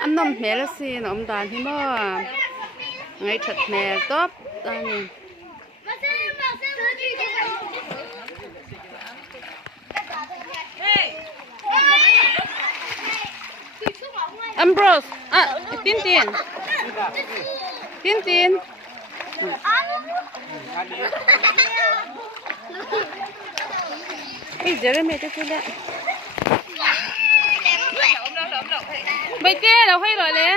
anh nằm mẹ là xin ông đàn thì mà ngày thật mẹ tốt anh Ambrose à tin tin tin tin bây giờ mẹ cho tôi đấy bây giờ đâu hay rồi nè